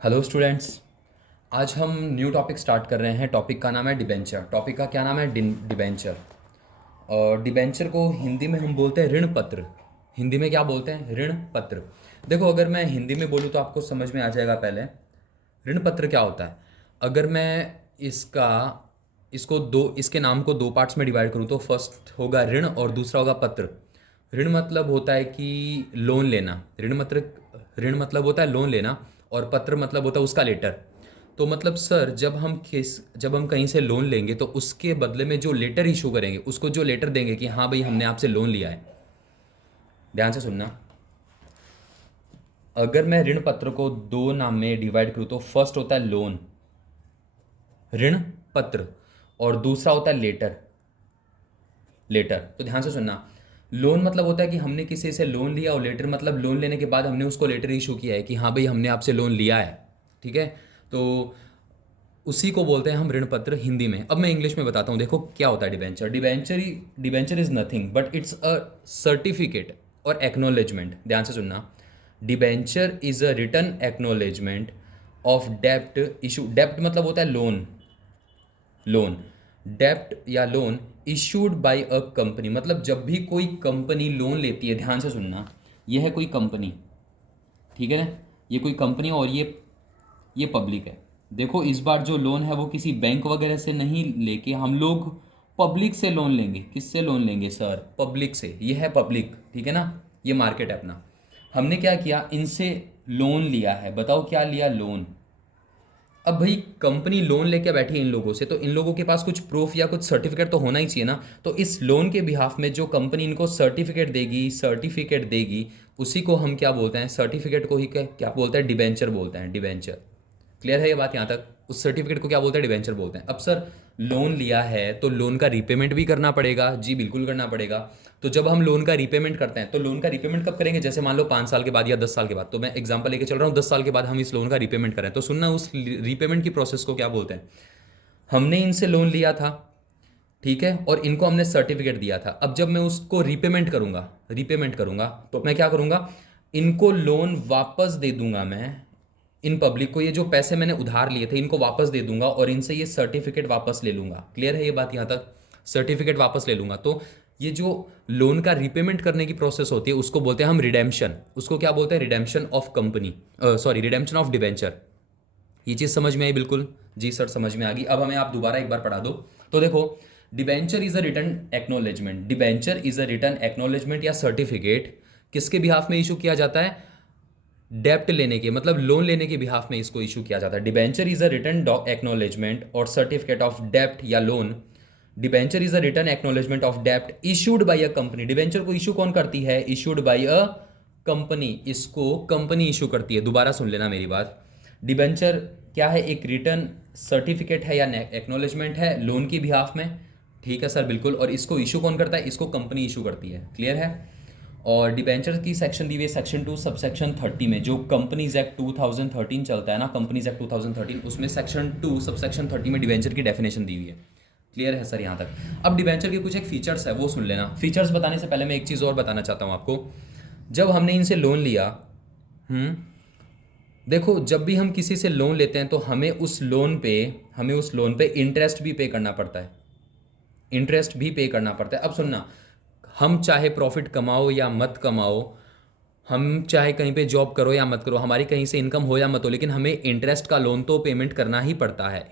Hello students. आज हम new topic start कर रहे हैं। टॉपिक का नाम है डिबेंचर। टॉपिक का क्या नाम है? डिबेंचर। और डिबेंचर को हिंदी में हम बोलते हैं ऋण पत्र। हिंदी में क्या बोलते हैं? ऋण पत्र। देखो, अगर मैं हिंदी में बोलूँ तो आपको समझ में आ जाएगा। पहले ऋण पत्र क्या होता है? अगर मैं इसका इसको दो इसके नाम को दो पार्ट्स में डिवाइड करूँ तो फर्स्ट होगा ऋण और दूसरा होगा पत्र। ऋण मतलब होता है कि लोन लेना। ऋण मतलब होता है लोन लेना, और पत्र मतलब होता है उसका लेटर। तो मतलब सर, जब हम कहीं से लोन लेंगे तो उसके बदले में जो लेटर इशू करेंगे, उसको जो लेटर देंगे कि हाँ भाई हमने आपसे लोन लिया है। ध्यान से सुनना। अगर मैं ऋण पत्र को दो नाम में डिवाइड करूँ तो फर्स्ट होता है लोन, ऋण पत्र, और दूसरा होता है लेटर। लेटर तो ध्यान से सुनना। लोन मतलब होता है कि हमने किसी से लोन लिया, और लेटर मतलब लोन लेने के बाद हमने उसको लेटर इशू किया है कि हाँ भाई हमने आपसे लोन लिया है। ठीक है। तो उसी को बोलते हैं हम ऋण पत्र हिंदी में। अब मैं इंग्लिश में बताता हूँ। देखो क्या होता है debenture. Debenture is nothing but it's a certificate और एक्नोलेजमेंट। ध्यान से सुनना। Debenture is a written acknowledgement of dept issue. डेप्ट मतलब होता है लोन। लोन, डेप्ट या loan issued by a company. मतलब जब भी कोई कंपनी लोन लेती है, ध्यान से सुनना, यह है कोई कंपनी। ठीक है ना? ये कोई कंपनी है और ये पब्लिक है। देखो, इस बार जो लोन है वो किसी बैंक वगैरह से नहीं लेके हम लोग पब्लिक से लोन लेंगे। किससे लोन लेंगे सर? पब्लिक से। ये है पब्लिक। ठीक है ना? ये मार्केट है अपना। हमने क्या किया? इनसे लोन लिया है। बताओ क्या लिया? लोन। अब भाई कंपनी लोन लेके बैठी है इन लोगों से, तो इन लोगों के पास कुछ प्रूफ या कुछ सर्टिफिकेट तो होना ही चाहिए ना। तो इस लोन के बिहाफ में जो कंपनी इनको सर्टिफिकेट देगी उसी को हम क्या बोलते हैं? सर्टिफिकेट को ही क्या क्या बोलते हैं? डिबेंचर बोलते हैं। डिबेंचर। क्लियर है ये बात यहाँ तक? उस सर्टिफिकेट को क्या बोलते हैं? डिबेंचर बोलते हैं। अब सर, लोन लिया है तो लोन का रीपेमेंट भी करना पड़ेगा। जी बिल्कुल करना पड़ेगा। तो जब हम लोन का रीपेमेंट करते हैं तो लोन का रीपेमेंट कब करेंगे? जैसे मान लो 5 साल के बाद या 10 साल के बाद। तो मैं एग्जांपल लेके चल रहा हूँ, 10 साल के बाद हम इस लोन का रीपेमेंट करें तो सुनना, उस रीपेमेंट की प्रोसेस को क्या बोलते हैं? हमने इनसे लोन लिया था, ठीक है, और इनको हमने सर्टिफिकेट दिया था। अब जब मैं उसको रीपेमेंट करूंगा तो मैं क्या करूंगा? इनको लोन वापस दे दूंगा मैं। इन पब्लिक को ये जो पैसे मैंने उधार लिए थे इनको वापस दे दूंगा, और इनसे ये सर्टिफिकेट वापस ले लूंगा। क्लियर है ये बात यहाँ तक? सर्टिफिकेट वापस ले लूंगा। तो ये जो लोन का रीपेमेंट करने की प्रोसेस होती है उसको बोलते हैं हम रिडेम्पशन। उसको क्या बोलते हैं? Redemption of company, sorry, redemption of debenture. ये चीज़ समझ में आई? बिल्कुल जी सर, समझ में आ गई। अब हमें आप दोबारा एक बार पढ़ा दो। तो देखो, debenture is a return acknowledgement. Debenture is a return acknowledgement या सर्टिफिकेट किसके बिहाफ में इशू किया जाता है? डेप्ट लेने के, मतलब लोन लेने के बिहाफ में इसको इशू किया जाता है। Debenture is a return acknowledgement और सर्टिफिकेट ऑफ डेप्ट या लोन। Debenture is a return acknowledgement of डेप्ट issued by a company. Debenture को इशू कौन करती है? Issued by a company. इसको कंपनी इशू करती है। दोबारा सुन लेना मेरी बात। डिबेंचर क्या है? एक रिटर्न सर्टिफिकेट है या एक्नोलेजमेंट है लोन की बिहाफ में। ठीक है सर, बिल्कुल। और इसको इशू कौन करता है? इसको कंपनी इशू करती है। क्लियर है? और डिबेंचर की सेक्शन दी हुई है सेक्शन 2 सबसेक्शन 30 में। जो कंपनीज एक्ट 2013 चलता है ना, कंपनीज एक्ट 2013, उसमें सेक्शन 2 सबसेक्शन 30 में डिबेंचर की डेफिनेशन दी हुई है। क्लियर है सर यहाँ तक? अब डिबेंचर के कुछ एक फीचर्स है वो सुन लेना। फीचर्स बताने से पहले मैं एक चीज़ और बताना चाहता हूँ आपको। जब हमने इनसे लोन लिया, हम्म, देखो, जब भी हम किसी से लोन लेते हैं तो हमें उस लोन पे इंटरेस्ट भी पे करना पड़ता है। इंटरेस्ट भी पे करना पड़ता है। अब सुनना, हम चाहे प्रॉफिट कमाओ या मत कमाओ, हम चाहे कहीं पे जॉब करो या मत करो, हमारी कहीं से इनकम हो या मत हो, लेकिन हमें इंटरेस्ट का लोन तो पेमेंट करना ही पड़ता है।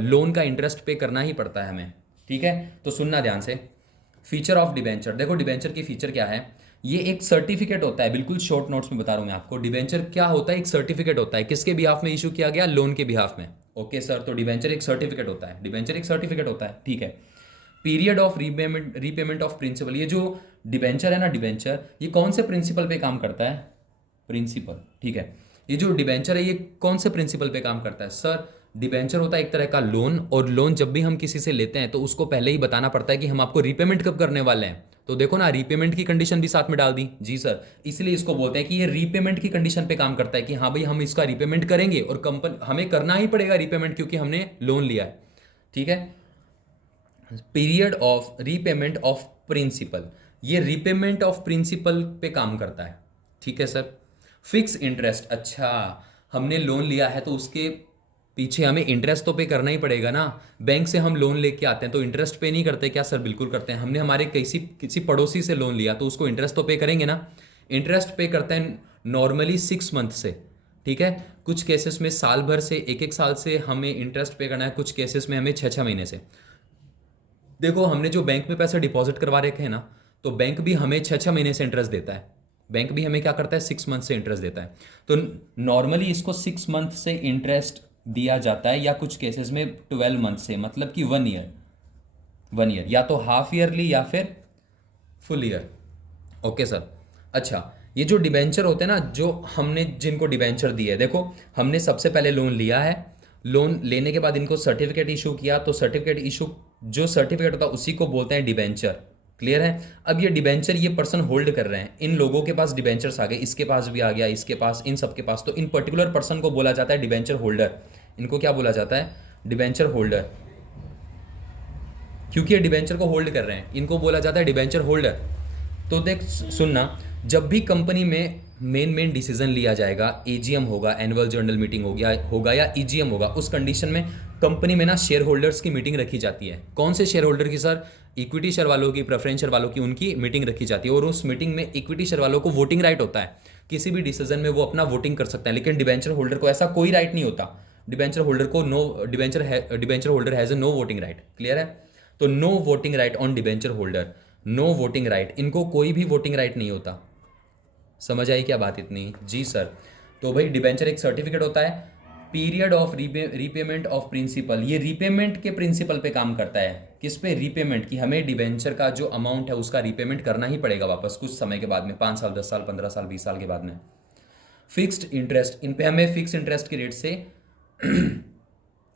लोन का इंटरेस्ट पे करना ही पड़ता है हमें। ठीक है? तो सुनना ध्यान से। Feature of debenture. देखो, डिबेंचर की फीचर क्या है? ये एक सर्टिफिकेट होता है। बिल्कुल शॉर्ट नोट्स में बता रहा हूँ मैं आपको। डिबेंचर क्या होता है? एक सर्टिफिकेट होता है। किसके बिहाफ में इशू किया गया? लोन के बिहाफ में। ओके सर, तो डिबेंचर एक सर्टिफिकेट होता है। डिबेंचर एक सर्टिफिकेट होता है। ठीक है। Period of repayment of principal. ये जो डिबेंचर है ना, डिबेंचर ये कौन से प्रिंसिपल पे काम करता है? प्रिंसिपल। ठीक है। ये जो डिबेंचर है ये कौन से प्रिंसिपल पे काम करता है सर? डिबेंचर होता है एक तरह का लोन, और लोन जब भी हम किसी से लेते हैं तो उसको पहले ही बताना पड़ता है कि हम आपको रीपेमेंट कब करने वाले हैं। तो देखो ना, रीपेमेंट की कंडीशन भी साथ में डाल दी। जी सर, इसलिए इसको बोलते हैं कि ये रीपेमेंट की कंडीशन पे काम करता है कि हाँ भाई हम इसका रीपेमेंट करेंगे, और कंपनी हमें करना ही पड़ेगा रीपेमेंट क्योंकि हमने लोन लिया है। ठीक है। Period of repayment of principal, ये रीपेमेंट ऑफ प्रिंसिपल पे काम करता है। ठीक है सर। Fix interest. अच्छा, हमने लोन लिया है तो उसके पीछे हमें इंटरेस्ट तो पे करना ही पड़ेगा ना। बैंक से हम लोन लेके आते हैं तो इंटरेस्ट पे नहीं करते क्या सर? बिल्कुल करते हैं। हमने हमारे किसी किसी पड़ोसी से लोन लिया तो उसको इंटरेस्ट तो पे करेंगे ना। इंटरेस्ट पे करते हैं नॉर्मली 6 मंथ से, ठीक है। कुछ केसेस में साल भर से, एक एक साल से हमें इंटरेस्ट पे करना है, कुछ केसेस में हमें 6 6 महीने से। देखो हमने जो बैंक में पैसे डिपॉजिट करवा रखे हैं ना, तो बैंक भी हमें 6 6 महीने से इंटरेस्ट देता है। बैंक भी हमें क्या करता है? 6 मंथ से इंटरेस्ट देता है। तो नॉर्मली इसको 6 मंथ से इंटरेस्ट दिया जाता है, या कुछ केसेस में 12 मंथ से, मतलब कि 1 ईयर। 1 ईयर या तो हाफ ईयरली या फिर फुल ईयर। Okay sir. अच्छा, ये जो डिबेंचर होते हैं ना, जो हमने जिनको डिबेंचर दिए है, देखो हमने सबसे पहले लोन लिया है। लोन लेने के बाद इनको सर्टिफिकेट इशू किया, तो सर्टिफिकेट इशू, जो सर्टिफिकेट होता है उसी को बोलते हैं डिबेंचर। क्लियर है? अब ये डिबेंचर ये पर्सन होल्ड कर रहे हैं, इन लोगों के पास डिबेंचर्स आ गए, इसके पास भी आ गया, इसके पास, इन सब के पास, तो इन पर्टिकुलर पर्सन को बोला जाता है डिबेंचर होल्डर। इनको क्या बोला जाता है? Debenture holder. क्योंकि ये डिबेंचर को होल्ड कर रहे हैं, इनको बोला जाता है डिबेंचर होल्डर। तो देख सुनना, जब भी कंपनी में मेन डिसीजन लिया जाएगा, एजीएम होगा, एनुअल जनरल मीटिंग होगा या ईजीएम होगा, उस कंडीशन में कंपनी में ना शेयर होल्डर्स की मीटिंग रखी जाती है। कौन से शेयर होल्डर की सर? इक्विटी शेयर वालों की, प्रेफरेंस शेयर वालों की, उनकी मीटिंग रखी जाती है। और उस मीटिंग में इक्विटी शेयर वालों को वोटिंग राइट होता है, किसी भी डिसीजन में वो अपना वोटिंग कर सकते हैं। लेकिन डिबेंचर होल्डर को ऐसा कोई राइट नहीं होता। डिबेंचर होल्डर को no debenture holder has a no voting right. Clear है? तो no voting right on debenture holder, no voting right, इनको कोई भी वोटिंग राइट नहीं होता। समझ आई क्या बात इतनी? जी सर। तो भाई डिबेंचर एक सर्टिफिकेट होता है, period of repayment of principal, ये रीपेमेंट के प्रिंसिपल पे काम करता है। किस पे? रीपेमेंट की। हमें डिबेंचर का जो अमाउंट है उसका रीपेमेंट करना ही पड़ेगा वापस कुछ समय के बाद में, 5 साल, 10 साल, 15 साल, 20 साल के बाद में। फिक्स्ड इंटरेस्ट, इन पे हमें फिक्स इंटरेस्ट के रेट से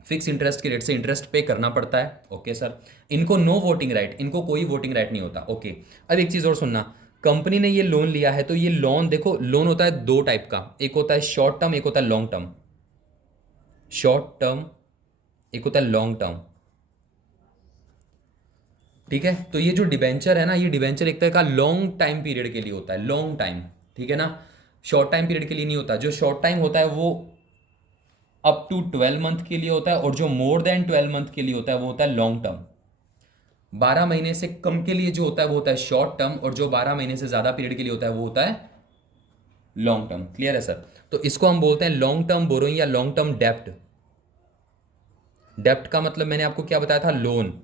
फिक्स इंटरेस्ट के रेट से इंटरेस्ट पे करना पड़ता है। Okay sir. इनको नो वोटिंग राइट, इनको कोई वोटिंग राइट नहीं होता। ओके। अब एक चीज़ और सुनना, कंपनी ने ये लोन लिया है तो ये लोन, देखो लोन होता है दो टाइप का, एक होता है शॉर्ट टर्म, एक होता है लॉन्ग टर्म। शॉर्ट टर्म, एक होता है लॉन्ग टर्म। ठीक है? तो ये जो डिबेंचर है ना, ये डिबेंचर एक तरह का लॉन्ग टाइम पीरियड के लिए होता है, लॉन्ग टाइम। ठीक है ना? शॉर्ट टाइम पीरियड के लिए नहीं होता। जो शॉर्ट टाइम होता है वो अप टू 12 मंथ के लिए होता है, और जो मोर देन 12 मंथ के लिए होता है वो होता है लॉन्ग टर्म। 12 महीने से कम के लिए जो होता है वो होता है शॉर्ट टर्म, और जो 12 महीने से ज्यादा पीरियड के लिए होता है वो होता है लॉन्ग टर्म। क्लियर है सर? तो इसको हम बोलते हैं लॉन्ग टर्म बोरोइंग या लॉन्ग टर्म डेप्ट। डेप्ट का मतलब मैंने आपको क्या बताया था? लोन।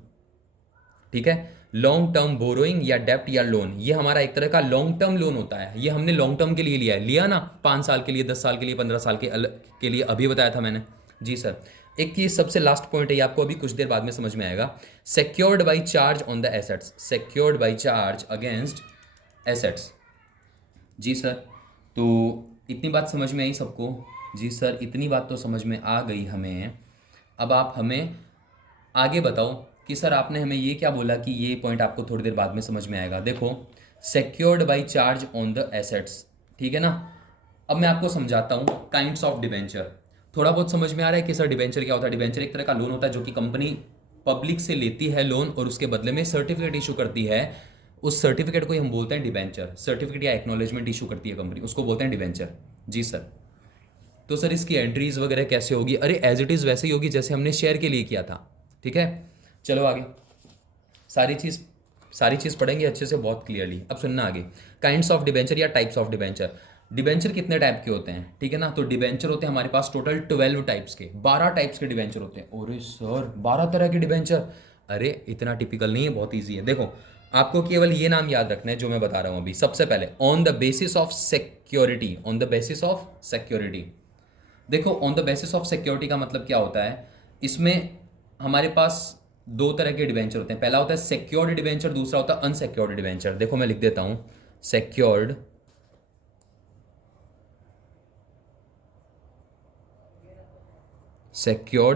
ठीक है? लॉन्ग टर्म बोरोइंग या डेप्ट या लोन, ये हमारा एक तरह का लॉन्ग टर्म लोन होता है। ये हमने लॉन्ग टर्म के लिए लिया है, लिया ना, 5 साल के लिए, 10 साल के लिए, 15 साल के लिए, अभी बताया था मैंने। जी सर। एक ये सबसे लास्ट पॉइंट है, ये आपको अभी कुछ देर बाद में समझ में आएगा। Secured by charge on the assets, secured by charge against assets. जी सर। तो इतनी बात समझ में आई सबको? जी सर, इतनी बात तो समझ में आ गई हमें। अब आप हमें आगे बताओ कि सर आपने हमें ये क्या बोला कि ये पॉइंट आपको थोड़ी देर बाद में समझ में आएगा। देखो, secured by charge on the assets, ठीक है ना? अब मैं आपको समझाता हूँ काइंड्स ऑफ डिबेंचर। थोड़ा बहुत समझ में आ रहा है कि सर डिबेंचर क्या होता है? डिबेंचर एक तरह का लोन होता है जो कि कंपनी पब्लिक से लेती है लोन, और उसके बदले में सर्टिफिकेट इशू करती है। उस सर्टिफिकेट को ही हम बोलते हैं डिबेंचर। सर्टिफिकेट या एक्नॉलेजमेंट इशू करती है कंपनी, उसको बोलते हैं डिबेंचर। जी सर। तो सर इसकी एंट्रीज वगैरह कैसे होगी? अरे एज इट इज़ वैसे ही होगी जैसे हमने शेयर के लिए किया था। ठीक है? चलो आगे, सारी चीज़ पढ़ेंगे अच्छे से, बहुत क्लियरली। अब सुनना आगे, काइंड्स ऑफ डिबेंचर या टाइप्स ऑफ डिबेंचर। डिबेंचर कितने टाइप के होते हैं? ठीक है ना? तो डिबेंचर होते हैं हमारे पास टोटल 12 टाइप्स के, 12 टाइप्स के डिबेंचर होते हैं। अरे सर 12 तरह के डिबेंचर? अरे इतना टिपिकल नहीं है, बहुत ईजी है। देखो, आपको केवल ये नाम याद रखना है जो मैं बता रहा हूँ अभी। सबसे पहले on the basis of security, on the basis of security. देखो, on the basis of security का मतलब क्या होता है? इसमें हमारे पास दो तरह के डिबेंचर होते हैं। पहला होता है सिक्योर्ड डिबेंचर, दूसरा होता है अनसिक्योर्ड डिबेंचर। देखो मैं लिख देता हूं, सिक्योर्ड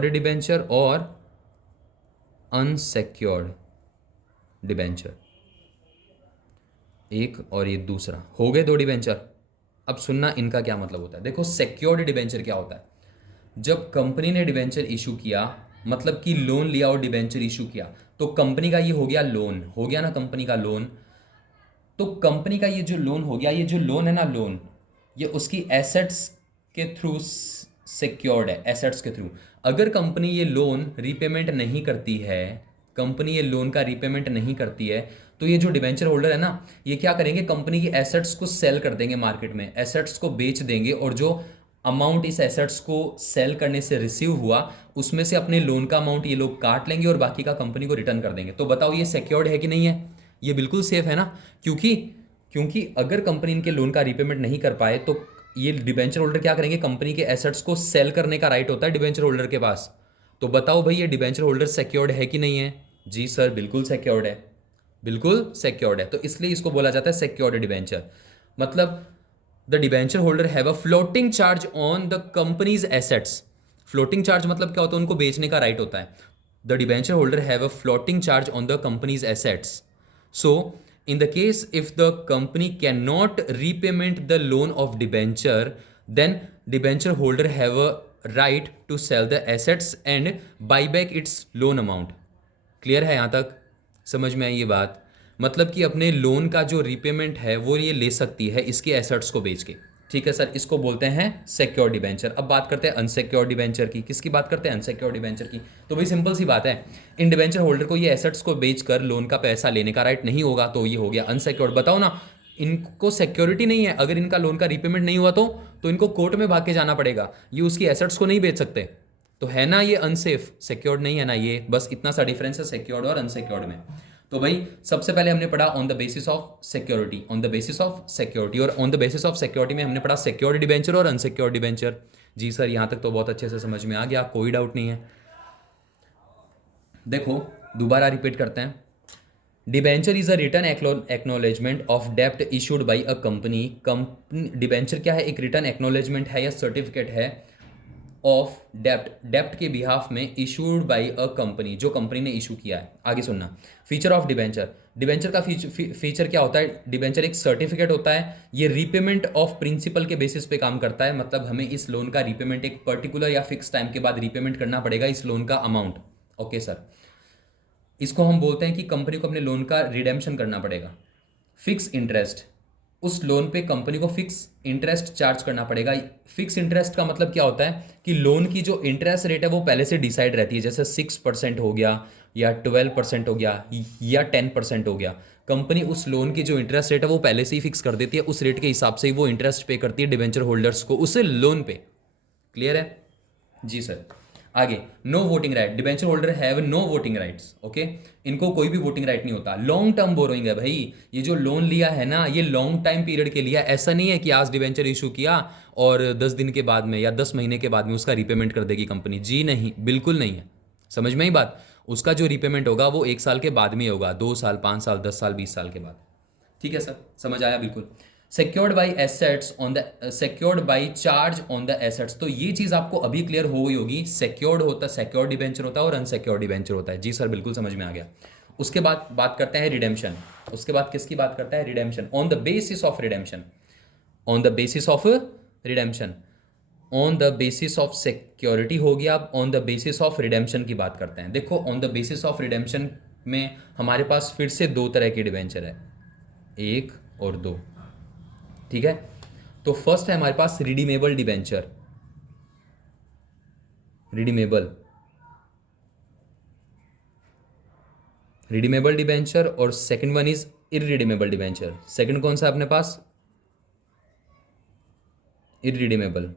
डिबेंचर और अनसिक्योर्ड डिबेंचर। एक और ये दूसरा, हो गए दो डिबेंचर। अब सुनना इनका क्या मतलब होता है। देखो, सिक्योर्ड डिबेंचर क्या होता है? जब कंपनी ने डिबेंचर इशू किया, मतलब कि लोन लिया और डिबेंचर इशू किया, तो कंपनी का ये हो गया लोन, हो गया ना कंपनी का लोन। तो कंपनी का ये जो लोन हो गया, ये जो लोन है ना, लोन, ये उसकी एसेट्स के थ्रू सिक्योर्ड है एसेट्स के थ्रू। अगर कंपनी ये लोन रीपेमेंट नहीं करती है, कंपनी ये लोन का रीपेमेंट नहीं करती है, तो ये जो डिबेंचर होल्डर है ना, ये क्या करेंगे, कंपनी की एसेट्स को सेल कर देंगे मार्केट में, एसेट्स को बेच देंगे, और जो अमाउंट इस एसेट्स को सेल करने से रिसीव हुआ उसमें से अपने लोन का अमाउंट ये लोग काट लेंगे और बाकी का कंपनी को रिटर्न कर देंगे। तो बताओ ये सिक्योर्ड है कि नहीं है? ये बिल्कुल सेफ है ना, क्योंकि क्योंकि अगर कंपनी इनके लोन का रीपेमेंट नहीं कर पाए तो ये डिबेंचर होल्डर क्या करेंगे, कंपनी के एसेट्स को सेल करने का राइट होता है डिबेंचर होल्डर के पास। तो बताओ भाई ये डिबेंचर होल्डर सिक्योर्ड है कि नहीं है? जी सर बिल्कुल सिक्योर्ड है, बिल्कुल सिक्योर्ड है। तो इसलिए इसको बोला जाता है सिक्योर्ड डिबेंचर। मतलब the debenture holder have a floating charge on the companies assets. Floating charge मतलब क्या होता है, उनको बेचने का राइट होता है। The debenture holder have a floating charge on the companies assets. So, in the case if the company cannot repayment the loan of debenture, then debenture holder have a right to sell the assets and buy back its loan amount. Clear है यहाँ तक? समझ में आई ये बात? मतलब कि अपने लोन का जो रीपेमेंट है वो ये ले सकती है इसके एसेट्स को बेच के। ठीक है सर, इसको बोलते हैं सिक्योर डिबेंचर। अब बात करते हैं अनसिक्योर डिबेंचर की। किसकी बात करते हैं? अनसिक्योर डिबेंचर की। तो भाई सिंपल सी बात है, इन डिबेंचर होल्डर को ये एसेट्स को बेचकर लोन का पैसा लेने का राइट नहीं होगा, तो ये हो गया अनसिक्योर्ड। बताओ ना, इनको सिक्योरिटी नहीं है, अगर इनका लोन का रीपेमेंट नहीं हुआ तो इनको कोर्ट में भाग के जाना पड़ेगा, ये उसकी एसेट्स को नहीं बेच सकते। तो है ना ये अनसेफ, सिक्योर्ड नहीं है ना ये। बस इतना सा डिफरेंस है सिक्योर्ड और अनसिक्योर्ड में। तो भाई सबसे पहले हमने पढ़ा on the basis of security, on the basis of security, और on the basis of security में हमने पढ़ा सिक्योर्ड डिबेंचर और अनसिक्योर्ड डिबेंचर। जी सर यहाँ तक तो बहुत अच्छे से समझ में आ गया, कोई डाउट नहीं है। देखो दोबारा रिपीट करते हैं। Debenture is a return acknowledgement of डेप्ट issued by a company. Debenture क्या है? एक रिटर्न एक्नोलेजमेंट है या सर्टिफिकेट है ऑफ डेप्ट, डेप्ट के बिहाफ में इशूड बाई अ कंपनी, जो कंपनी ने इशू किया है। आगे सुनना। फीचर ऑफ डिबेंचर, डिबेंचर का फीचर क्या होता है? डिबेंचर एक सर्टिफिकेट होता है, ये रीपेमेंट ऑफ प्रिंसिपल के बेसिस पे काम करता है। मतलब हमें इस लोन का रीपेमेंट एक पर्टिकुलर या फिक्स टाइम के बाद रीपेमेंट करना पड़ेगा इस लोन का अमाउंट। ओके सर, इसको हम बोलते हैं कि कंपनी को अपने लोन का रिडेम्पशन करना पड़ेगा। फिक्स इंटरेस्ट, उस लोन पे कंपनी को फिक्स इंटरेस्ट चार्ज करना पड़ेगा। फिक्स इंटरेस्ट का मतलब क्या होता है कि लोन की जो इंटरेस्ट रेट है वो पहले से डिसाइड रहती है, जैसे 6% हो गया या 12% हो गया या 10% हो गया। कंपनी उस लोन की जो इंटरेस्ट रेट है वो पहले से ही फिक्स कर देती है, उस रेट के हिसाब से ही वो इंटरेस्ट पे करती है डिबेंचर होल्डर्स को उस लोन पे। क्लियर है? जी सर। आगे, no voting right, debenture holder have no voting rights. Okay, इनको कोई भी वोटिंग राइट नहीं होता। लॉन्ग टर्म बोरोइंग है भाई, ये जो लोन लिया है ना ये लॉन्ग टाइम पीरियड के लिए। ऐसा नहीं है कि आज डिबेंचर इशू किया और 10 दिन के बाद में या 10 महीने के बाद में उसका रीपेमेंट कर देगी कंपनी। जी नहीं, बिल्कुल नहीं है। समझ में ही बात? उसका जो रीपेमेंट होगा वो 1 साल के बाद में होगा, 2 साल, 5 साल, 10 साल, 20 साल के बाद। ठीक है सर, समझ आया? बिल्कुल। Secured by assets on the, secured by charge on the assets. तो ये चीज आपको अभी क्लियर हो गई होगी। सिक्योर्ड होता है, सिक्योर्ड डिबेंचर होता है और अनसिक्योर्ड डिबेंचर होता है। जी सर बिल्कुल समझ में आ गया। उसके बाद बात करते हैं रिडेम्पशन। उसके बाद किसकी बात करता है? Redemption. On the basis of redemption, on the basis of redemption, on the basis of security हो गया। अब on the basis of redemption की बात करते हैं। देखो on the basis of redemption में हमारे पास फिर से 2 तरह के डिबेंचर है, 1 और 2। ठीक है, तो फर्स्ट है हमारे पास redeemable debenture, redeemable, redeemable debenture, और second one is irredeemable debenture. Second कौन सा है अपने पास? Irredeemable,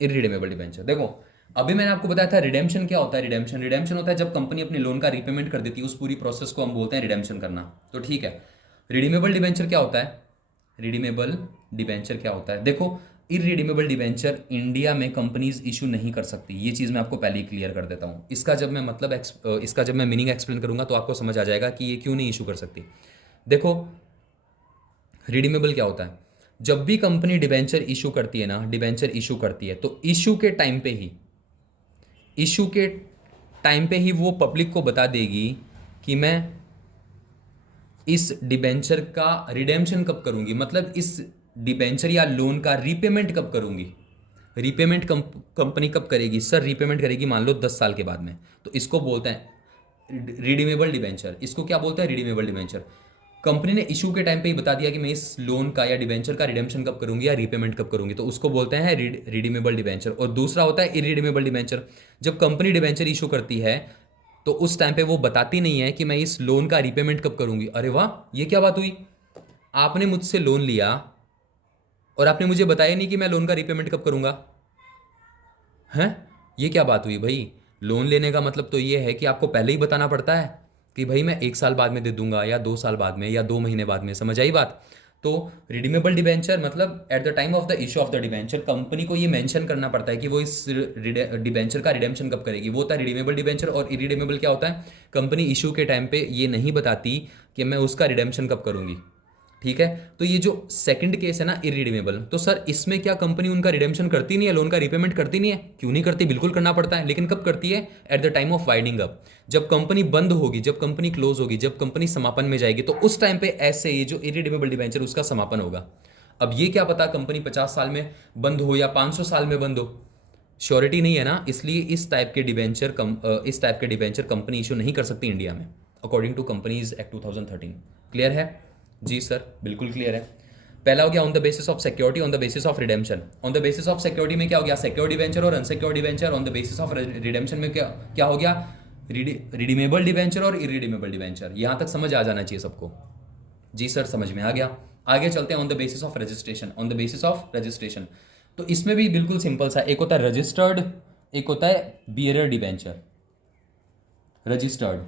irredeemable debenture. देखो अभी मैंने आपको बताया था रिडेम्पशन क्या होता है। रिडेम्पशन, रिडेम्पशन होता है जब कंपनी अपने लोन का रीपेमेंट कर देती है, उस पूरी प्रोसेस को हम बोलते हैं रिडेम्पशन करना। तो ठीक है, रिडीमेबल डिबेंचर क्या होता है? रिडीमेबल डिबेंचर क्या होता है? देखो इररिडीमेबल डिबेंचर इंडिया में कंपनीज इशू नहीं कर सकती, ये चीज़ मैं आपको पहले ही क्लियर कर देता हूँ। इसका जब मैं मतलब इसका जब मैं मीनिंग एक्सप्लेन करूंगा तो आपको समझ आ जाएगा कि ये क्यों नहीं इशू कर सकती। देखो रिडीमेबल क्या होता है? जब भी कंपनी डिबेंचर इशू करती है ना, डिबेंचर इशू करती है तो इशू के टाइम पे ही, इशू के टाइम पे ही वो पब्लिक को बता देगी कि मैं इस डिबेंचर का रिडेम्पशन कब करूंगी, मतलब इस डिबेंचर या लोन का रीपेमेंट कब करूंगी। रीपेमेंट कंपनी कब करेगी? सर रीपेमेंट करेगी मान लो 10 साल के बाद में, तो इसको बोलते हैं रिडीमेबल डिबेंचर। इसको क्या बोलते हैं? Redeemable debenture. कंपनी ने इशू के टाइम पे ही बता दिया कि मैं इस लोन का या डिबेंचर का रिडेम्पशन कब करूंगी या रीपेमेंट कब करूंगी, तो उसको बोलते हैं रिडीमेबल डिबेंचर। और दूसरा होता है इरिडीमेबल डिबेंचर। जब कंपनी डिबेंचर इशू करती है तो उस टाइम पे वो बताती नहीं है कि मैं इस लोन का रीपेमेंट कब करूंगी। अरे वाह, ये क्या बात हुई, आपने मुझसे लोन लिया और आपने मुझे बताया नहीं कि मैं लोन का रीपेमेंट कब करूंगा। हैं, ये क्या बात हुई भाई। लोन लेने का मतलब तो ये है कि आपको पहले ही बताना पड़ता है कि भाई मैं 1 साल बाद में दे दूंगा या 2 साल बाद में या 2 महीने बाद में। समझ आई बात। तो रिडीमेबल डिबेंचर मतलब eight the time of the issue of the debenture company को ये मेंशन करना पड़ता है कि वो इस डिबेंचर का रिडेम्पशन कब करेगी। वो होता है रिडीमेबल डिबेंचर। और इरिडीमेबल क्या होता है, कंपनी इशू के टाइम पे ये नहीं बताती कि मैं उसका रिडेम्पशन कब करूंगी। ठीक है, तो ये जो सेकंड केस है ना इरिडीमेबल, तो सर इसमें क्या कंपनी उनका रिडेम्पशन करती नहीं है, लोन का रीपेमेंट करती नहीं है? क्यों नहीं करती, बिल्कुल करना पड़ता है। लेकिन कब करती है? At the time of winding up, जब कंपनी बंद होगी, जब कंपनी क्लोज होगी, जब कंपनी समापन में जाएगी, तो उस टाइम पे ऐसे ये जो इरिडीमेबल डिबेंचर उसका समापन होगा। अब ये क्या पता कंपनी 50 साल में बंद हो या 500 साल में बंद हो, श्योरिटी नहीं है ना। इसलिए इस टाइप के डिबेंचर कंपनी इशू नहीं कर सकती इंडिया में, according to companies act 2013। Clear है? जी सर, बिल्कुल क्लियर है। पहला हो गया on the basis of security, on the basis of redemption. On the basis of security में क्या हो गया, सिक्योर डिबेंचर और unsecure debenture. On the basis of redemption में क्या क्या हो गया, रिडीमेबल डिबेंचर और इरिडीमेबल डिबेंचर। यहां तक समझ आ जाना चाहिए सबको। जी सर, समझ में आ गया। आगे चलते हैं on the basis of registration. On the basis of registration तो इसमें भी बिल्कुल सिंपल सा, एक होता है रजिस्टर्ड, एक होता है बियरर डिबेंचर। रजिस्टर्ड,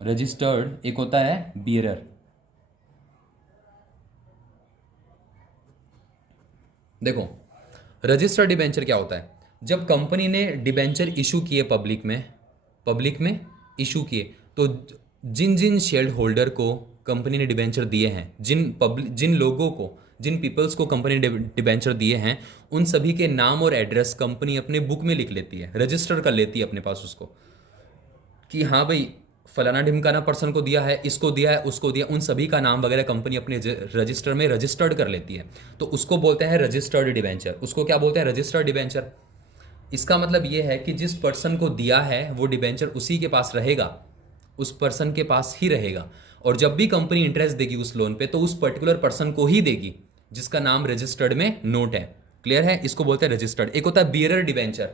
रजिस्टर्ड एक होता है बियरर। देखो, रजिस्टर्ड डिबेंचर क्या होता है, जब कंपनी ने डिबेंचर इशू किए पब्लिक में इशू किए, तो जिन जिन शेयर होल्डर को कंपनी ने डिबेंचर दिए हैं, जिन लोगों को, जिन पीपल्स को कंपनी ने डिबेंचर दिए हैं, उन सभी के नाम और एड्रेस कंपनी अपने बुक में लिख लेती है, रजिस्टर कर लेती है अपने पास उसको, कि हाँ भाई फलाना ढिमकाना पर्सन को दिया है, इसको दिया है, उसको दिया, उन सभी का नाम वगैरह कंपनी अपने रजिस्टर में रजिस्टर्ड कर लेती है। तो उसको बोलते हैं रजिस्टर्ड डिबेंचर। उसको क्या बोलते हैं, रजिस्टर्ड डिबेंचर। इसका मतलब ये है कि जिस पर्सन को दिया है वो डिबेंचर उसी के पास रहेगा, उस पर्सन के पास ही रहेगा। और जब भी कंपनी इंटरेस्ट देगी उस लोन पे, तो उस पर्टिकुलर पर्सन को ही देगी जिसका नाम रजिस्टर्ड में नोट है। क्लियर है? इसको बोलते हैं रजिस्टर्ड। एक होता है बियरर डिबेंचर,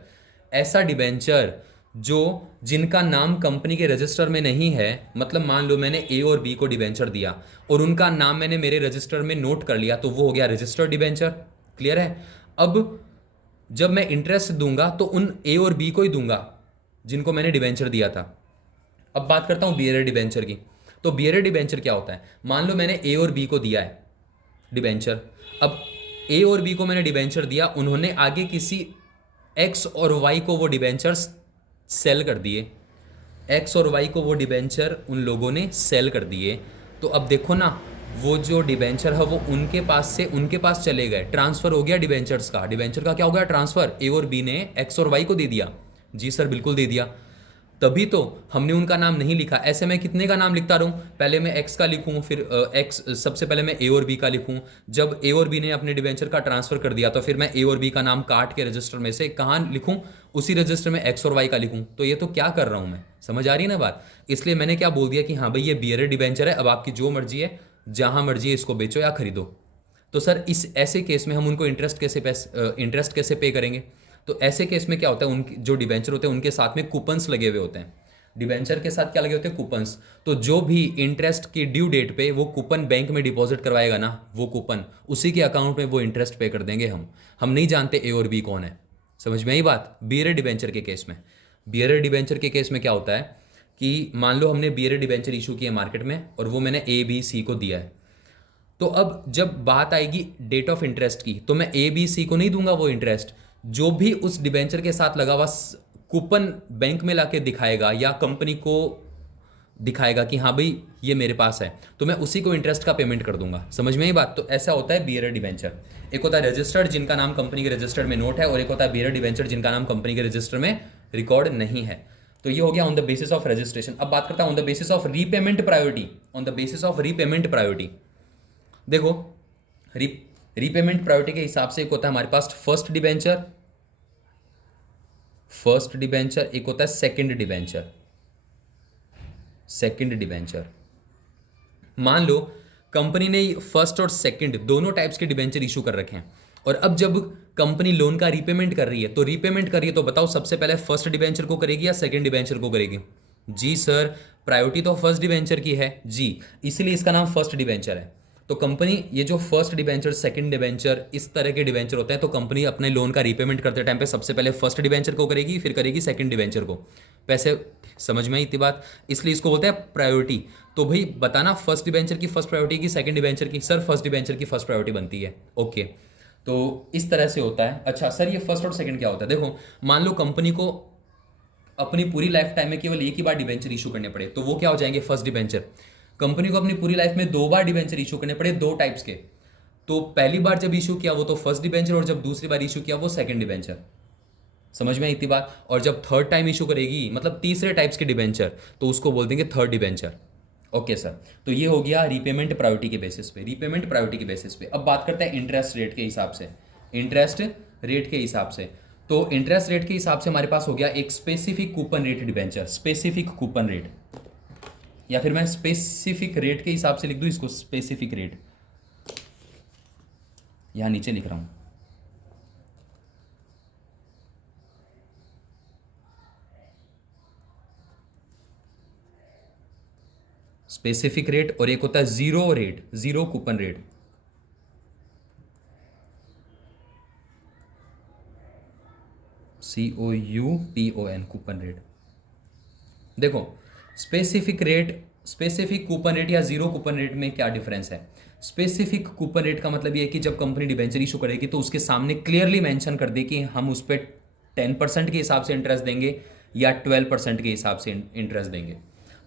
ऐसा डिबेंचर जो जिनका नाम कंपनी के रजिस्टर में नहीं है। मतलब मान लो मैंने ए और बी को डिबेंचर दिया और उनका नाम मैंने मेरे रजिस्टर में नोट कर लिया, तो वो हो गया रजिस्टर्ड डिबेंचर। क्लियर है? अब जब मैं इंटरेस्ट दूंगा तो उन ए और बी को ही दूंगा जिनको मैंने डिबेंचर दिया था। अब बात करता हूं बियरर डिबेंचर की। तो बियरर डिबेंचर क्या होता है, मान लो मैंने ए और बी को दिया है डिबेंचर। अब ए और बी को मैंने डिबेंचर दिया, उन्होंने आगे किसी एक्स और वाई को वो डिबेंचर्स सेल कर दिए, एक्स और वाई को वो डिबेंचर उन लोगों ने सेल कर दिए। तो अब देखो ना, वो जो डिबेंचर है वो उनके पास से उनके पास चले गए, ट्रांसफर हो गया डिबेंचर्स का। डिबेंचर का क्या हो गया, ट्रांसफर। ए और बी ने एक्स और वाई को दे दिया। जी सर, बिल्कुल दे दिया। तभी तो हमने उनका नाम नहीं लिखा। ऐसे मैं कितने का नाम लिखता रहूं, पहले मैं एक्स का लिखूं, फिर एक्स, सबसे पहले मैं ए और बी का लिखूं। जब ए और बी ने अपने डिबेंचर का ट्रांसफर कर दिया तो फिर मैं ए और बी का नाम काट के रजिस्टर में से कहाँ लिखूं, उसी रजिस्टर में एक्स और वाई का लिखूं। तो ये तो क्या कर रहा हूं मैं, समझ आ रही है ना बात। इसलिए मैंने क्या बोल दिया कि हाँ भाई ये बियरर डिबेंचर है, अब आपकी जो मर्जी है, जहां मर्जी है इसको बेचो या खरीदो। तो सर इस ऐसे केस में हम उनको इंटरेस्ट कैसे पे करेंगे। तो ऐसे केस में क्या होता है, उनके जो डिबेंचर होते हैं उनके साथ में कूपन्स लगे हुए होते हैं। डिबेंचर के साथ क्या लगे होते हैं, कूपन्स। तो जो भी इंटरेस्ट की ड्यू डेट पे वो कूपन बैंक में डिपॉजिट करवाएगा ना, वो कूपन उसी के अकाउंट में वो इंटरेस्ट पे कर देंगे। हम नहीं जानते ए और बी कौन है। समझ में आई बात। बियरर डिबेंचर के केस में, बियरर डिबेंचर के केस में क्या होता है कि मान लो हमने बियरर डिबेंचर इशू किया मार्केट में और वो मैंने ए बी सी को दिया है। तो अब जब बात आएगी डेट ऑफ इंटरेस्ट की, तो मैं ए बी सी को नहीं दूंगा वो इंटरेस्ट, जो भी उस डिबेंचर के साथ लगा हुआ कूपन बैंक में लाके दिखाएगा या कंपनी को दिखाएगा कि हाँ भाई ये मेरे पास है, तो मैं उसी को इंटरेस्ट का पेमेंट कर दूंगा। समझ में ही बात। तो ऐसा होता है बियरर डिबेंचर। एक होता है रजिस्टर्ड जिनका नाम कंपनी के रजिस्टर में नोट है, और एक होता है बियरर डिबेंचर जिनका नाम कंपनी के रजिस्टर में रिकॉर्ड नहीं है। तो ये हो गया on the basis of registration. अब बात करता हूं on the basis of repayment priority. On the basis of repayment priority, देखो रीपेमेंट प्रायोरिटी के हिसाब से एक होता है हमारे पास फर्स्ट डिबेंचर, फर्स्ट डिबेंचर, एक होता है सेकंड डिबेंचर। सेकंड डिबेंचर, मान लो कंपनी ने फर्स्ट और सेकंड दोनों टाइप्स के डिबेंचर इशू कर रखे हैं, और अब जब कंपनी लोन का रीपेमेंट कर रही है, तो रीपेमेंट कर रही है तो बताओ सबसे पहले फर्स्ट डिबेंचर को करेगी या सेकंड डिबेंचर को करेगी? जी सर, प्रायोरिटी तो फर्स्ट डिबेंचर की है जी, इसलिए इसका नाम फर्स्ट डिबेंचर है। तो कंपनी ये जो फर्स्ट डिबेंचर, सेकंड डिबेंचर, इस तरह के डिबेंचर होते हैं, तो कंपनी अपने लोन का रीपेमेंट करते टाइम पे सबसे पहले फर्स्ट डिबेंचर को करेगी, फिर करेगी सेकंड डिबेंचर को। पैसे समझ में आई इतनी बात? इसलिए इसको बोलते हैं प्रायोरिटी। तो भाई बताना फर्स्ट डिबेंचर की फर्स्ट प्रायोरिटी की सेकंड डिबेंचर की? सर फर्स्ट डिबेंचर की फर्स्ट प्रायोरिटी बनती है। ओके, तो इस तरह से होता है। अच्छा सर ये फर्स्ट और सेकंड क्या होता है? देखो मान लो कंपनी को अपनी पूरी लाइफ टाइम में केवल एक ही बार डिबेंचर इशू करने पड़े, तो वो क्या हो जाएंगे? First debenture. कंपनी को अपनी पूरी लाइफ में 2 बार डिबेंचर इशू करने पड़े, 2 टाइप्स के, तो पहली बार जब इशू किया वो तो फर्स्ट डिबेंचर, और जब दूसरी बार इशू किया वो सेकंड डिबेंचर। समझ में आई इतनी बात? और जब थर्ड टाइम इशू करेगी, मतलब तीसरे टाइप्स के डिबेंचर, तो उसको बोल देंगे थर्ड डिबेंचर। ओके सर, तो ये हो गया रीपेमेंट प्रायोरिटी के बेसिस पे, रीपेमेंट प्रायोरिटी के बेसिस पे। अब बात करते हैं इंटरेस्ट रेट के हिसाब से। इंटरेस्ट रेट के हिसाब से, तो इंटरेस्ट रेट के हिसाब से हमारे पास हो गया एक specific coupon rate debenture, specific coupon rate, या फिर मैं स्पेसिफिक रेट के हिसाब से लिख दूं इसको, स्पेसिफिक रेट, यहां नीचे लिख रहा हूं। स्पेसिफिक रेट, और एक होता है zero rate, zero coupon rate. COUPON, coupon rate. देखो specific rate, specific coupon rate या जीरो कूपन रेट में क्या डिफरेंस है? स्पेसिफिक कूपन रेट का मतलब ये है कि जब कंपनी डिबेंचर इशू करेगी तो उसके सामने क्लियरली मेंशन कर दे कि हम उस पर 10% के हिसाब से इंटरेस्ट देंगे या 12% के हिसाब से इंटरेस्ट देंगे।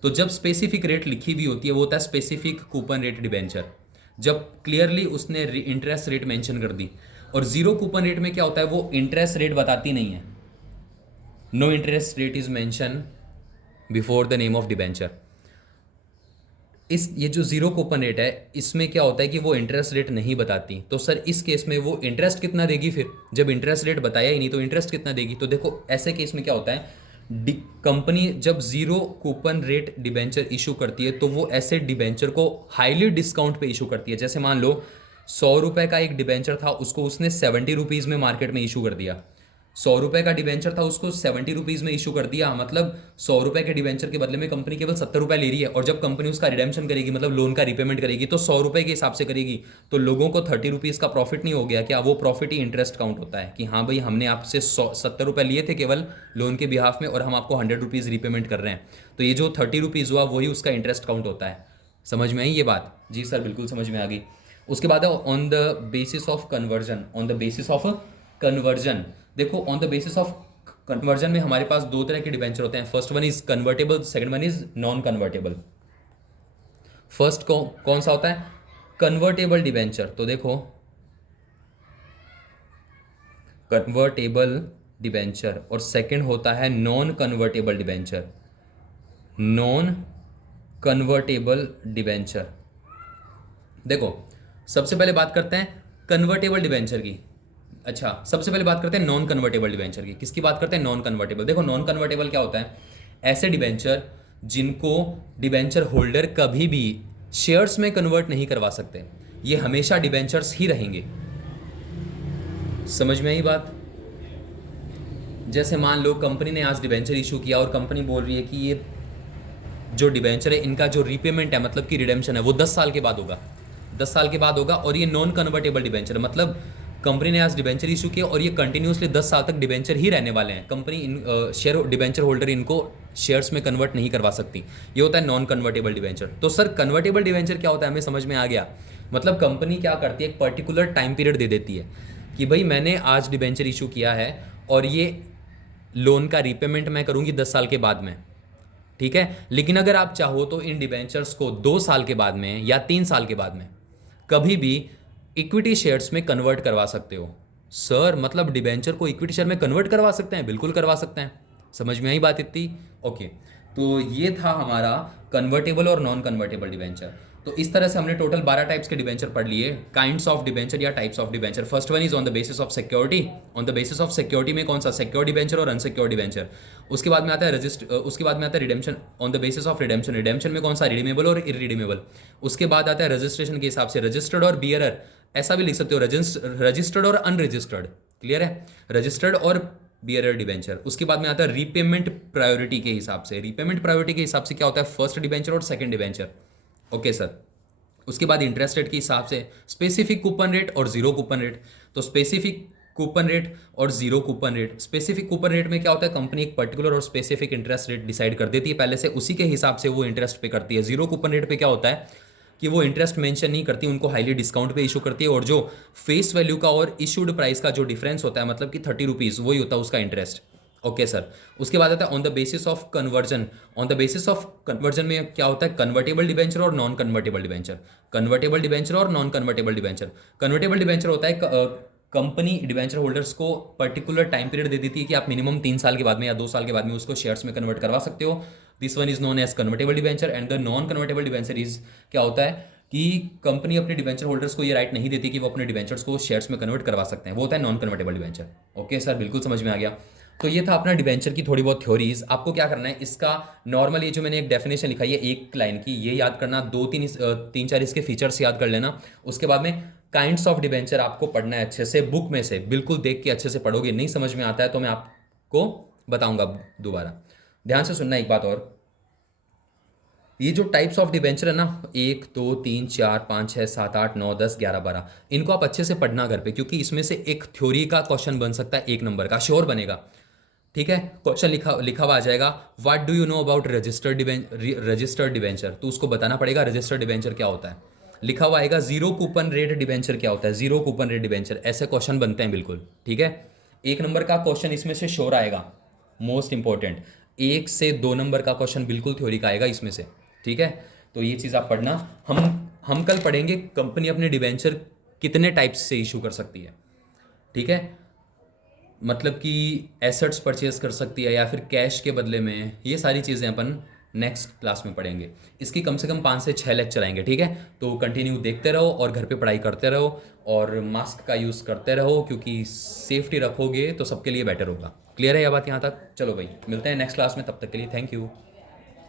तो जब स्पेसिफिक रेट लिखी हुई होती है वो होता है स्पेसिफिक कूपन रेट डिबेंचर, जब क्लियरली उसने इंटरेस्ट रेट मेंशन कर दी। और जीरो कूपन रेट में क्या होता है? वो इंटरेस्ट रेट बताती नहीं है, no interest rate is mention before the name of debenture. इस ये जो जीरो कूपन रेट है इसमें क्या होता है कि वो इंटरेस्ट रेट नहीं बताती। तो सर इस केस में वो इंटरेस्ट कितना देगी फिर, जब इंटरेस्ट रेट बताया ही नहीं तो इंटरेस्ट कितना देगी? तो देखो ऐसे केस में क्या होता है, कंपनी जब zero coupon rate debenture issue करती है तो वो ऐसे डिबेंचर को हाईली डिस्काउंट पे इशू करती है। जैसे मान लो 100 रुपये का एक डिबेंचर था, उसको उसने 70 रुपीज़ में मार्केट में इशू कर दिया। 100 रुपये का डिबेंचर था, उसको 70 रुपीज़ में इशू कर दिया, मतलब 100 रुपये के डिबेंचर के बदले में कंपनी केवल 70 रुपये ले रही है। और जब कंपनी उसका रिडेम्पशन करेगी, मतलब लोन का रीपेमेंट करेगी, तो 100 रुपये के हिसाब से करेगी, तो लोगों को 30 रुपीज़ का प्रॉफिट नहीं हो गया क्या? वो प्रॉफिट ही इंटरेस्ट काउंट होता है कि हाँ भाई हमने आपसे 70 रुपये लिए थे केवल लोन के बिहाफ में, और हम आपको 100 रुपीज़ रीपेमेंट कर रहे हैं, तो ये जो 30 रुपीज़ हुआ वही उसका इंटरेस्ट काउंट होता है। समझ में आई ये बात? जी सर बिल्कुल समझ में आ गई। उसके बाद है on the basis of conversion, on the basis of conversion. देखो on the basis of conversion में हमारे पास 2 तरह के डिबेंचर होते हैं, first one is convertible, second one is non convertible. First कौन सा होता है? Convertible debenture. तो देखो कन्वर्टेबल डिबेंचर, और सेकंड होता है non convertible debenture, non convertible debenture. देखो सबसे पहले बात करते हैं कन्वर्टेबल डिबेंचर की। अच्छा सबसे पहले बात करते हैं नॉन कन्वर्टेबल डिबेंचर की। किसकी बात करते हैं? Non convertible. देखो नॉन कन्वर्टेबल क्या होता है? ऐसे डिबेंचर जिनको डिबेंचर होल्डर कभी भी शेयर्स में कन्वर्ट नहीं करवा सकते, ये हमेशा डिबेंचर्स ही रहेंगे। समझ में आई बात? जैसे मान लो कंपनी ने आज डिबेंचर इशू किया और कंपनी बोल रही है कि ये जो डिबेंचर है इनका जो रीपेमेंट है, मतलब कि रिडेम्पशन है, वो 10 साल के बाद होगा, 10 साल के बाद होगा। और ये नॉन कन्वर्टेबल डिबेंचर, मतलब कंपनी ने आज डिबेंचर इशू किया और ये कंटिन्यूसली 10 साल तक डिबेंचर ही रहने वाले हैं। कंपनी इन शेयर डिबेंचर होल्डर इनको शेयर्स में कन्वर्ट नहीं करवा सकती। ये होता है नॉन कन्वर्टेबल डिबेंचर। तो सर कन्वर्टेबल डिबेंचर क्या होता है? हमें समझ में आ गया। मतलब कंपनी क्या करती है, एक पर्टिकुलर टाइम पीरियड दे देती है कि भाई मैंने आज डिबेंचर इशू किया है और ये लोन का रीपेमेंट मैं करूँगी 10 साल के बाद में, ठीक है। लेकिन अगर आप चाहो तो इन डिबेंचर्स को 2 साल के बाद में या 3 साल के बाद में कभी भी इक्विटी शेयर्स में कन्वर्ट करवा सकते हो। सर मतलब डिबेंचर को इक्विटी शेयर में कन्वर्ट करवा सकते हैं? बिल्कुल करवा सकते हैं। समझ में आई बात इतनी? ओके, तो ये था हमारा कन्वर्टेबल और नॉन कन्वर्टेबल डिबेंचर। तो इस तरह से हमने टोटल 12 टाइप्स के डिबेंचर पढ़ लिए, काइंड्स ऑफ डिबेंचर या types of debenture. First one is on the basis of security. On the basis of security में कौन सा, सिक्योर डिबेंचर और अनसिक्योर डिबेंचर। उसके बाद में आता है उसके बाद में आता है redemption. On the basis of redemption, redemption में कौन सा, रिडीमेबल और इरिडीमेबल। उसके बाद आता है रजिस्ट्रेशन के हिसाब से, रजिस्टर्ड और बियरर, ऐसा भी लिख सकते हो, रजिस्टर्ड और अनरजिस्टर्ड। क्लियर है, रजिस्टर्ड और बियरर डिबेंचर। उसके बाद में आता है रीपेमेंट प्रायोरिटी के हिसाब से। रीपेमेंट प्रायोरिटी के हिसाब से क्या होता है, फर्स्ट डिबेंचर और सेकंड डिबेंचर। Okay sir. उसके बाद इंटरेस्ट रेट के हिसाब से स्पेसिफिक कूपन रेट और जीरो कूपन रेट। तो स्पेसिफिक कूपन रेट और zero coupon rate, specific coupon rate में क्या होता है, कंपनी एक पर्टिकुलर और स्पेसिफिक इंटरेस्ट रेट डिसाइड कर देती है पहले से, उसी के हिसाब से वो इंटरेस्ट पे करती है। जीरो कूपन रेट पे क्या होता है कि वो इंटरेस्ट मेंशन नहीं करती, उनको हाईली डिस्काउंट पे इशू करती है, और जो फेस वैल्यू का और इशूड प्राइस का जो डिफरेंस होता है, मतलब कि 30 रुपीज़, वही होता है उसका इंटरेस्ट। Okay sir. उसके बाद आता है on the basis of conversion. On the basis of conversion में क्या होता है, कन्वर्टेबल डिबेंचर और non convertible debenture. Convertible debenture और non convertible debenture. Convertible debenture होता है कंपनी डिबेंचर होल्डर्स को पर्टिकुलर टाइम पीरियड दे देती है कि आप मिनिमम 3 साल के बाद में या 2 साल के बाद में उसको शेयर्स में कन्वर्ट करवा सकते हो। This one is known as convertible debenture. And the non convertible debenture is, क्या होता है कि कंपनी अपने डिबेंचर होल्डर्स को ये राइट नहीं देती कि वो अपने डिबेंचर्स को शेयर्स में कन्वर्ट करवा सकते हैं, वो होता है non convertible debenture. Okay sir, बिल्कुल समझ में आ गया। तो ये था अपना डिबेंचर की थोड़ी बहुत थ्योरीज। आपको क्या करना है, इसका नॉर्मल ये जो मैंने एक डेफिनेशन लिखाई है एक लाइन की, ये याद करना, 2-3 इसके फीचर्स याद कर लेना। उसके बाद में काइंड्स ऑफ डिबेंचर आपको पढ़ना है अच्छे से, बुक में से बिल्कुल देख के अच्छे से पढ़ोगे। नहीं समझ में आता है तो मैं आपको बताऊंगा दोबारा। ध्यान से सुनना एक बात और, ये जो टाइप्स ऑफ डिबेंचर है ना, 1 2 3 4 5 6 7 8 9 10 11 12, इनको आप अच्छे से पढ़ना घर पे, क्योंकि इसमें से एक थ्योरी का क्वेश्चन बन सकता है 1 नंबर का, श्योर बनेगा। ठीक है, क्वेश्चन लिखा हुआ आ जाएगा, what do you know about registered debenture, तो उसको बताना पड़ेगा रजिस्टर्ड डिबेंचर क्या होता है। लिखा हुआ आएगा जीरो कूपन रेट डिबेंचर क्या होता है, जीरो कूपन रेट डिबेंचर। ऐसे क्वेश्चन बनते हैं बिल्कुल। ठीक है, 1 नंबर का क्वेश्चन इसमें से श्योर आएगा, मोस्ट इंपॉर्टेंट। 1 से 2 नंबर का क्वेश्चन बिल्कुल थ्योरी का आएगा इसमें से। ठीक है, तो ये चीज़ आप पढ़ना। हम कल पढ़ेंगे कंपनी अपने डिबेंचर कितने टाइप्स से इशू कर सकती है। ठीक है, मतलब कि एसेट्स परचेज कर सकती है या फिर कैश के बदले में, ये सारी चीज़ें अपन नेक्स्ट क्लास में पढ़ेंगे। इसकी कम से कम 5 से 6 लेक्चर आएंगे। ठीक है, तो कंटिन्यू देखते रहो और घर पे पढ़ाई करते रहो और मास्क का यूज़ करते रहो, क्योंकि सेफ्टी रखोगे तो सबके लिए बेटर होगा। क्लियर है यह बात यहाँ तक? चलो भाई, मिलते हैं नेक्स्ट क्लास में, तब तक के लिए थैंक यू।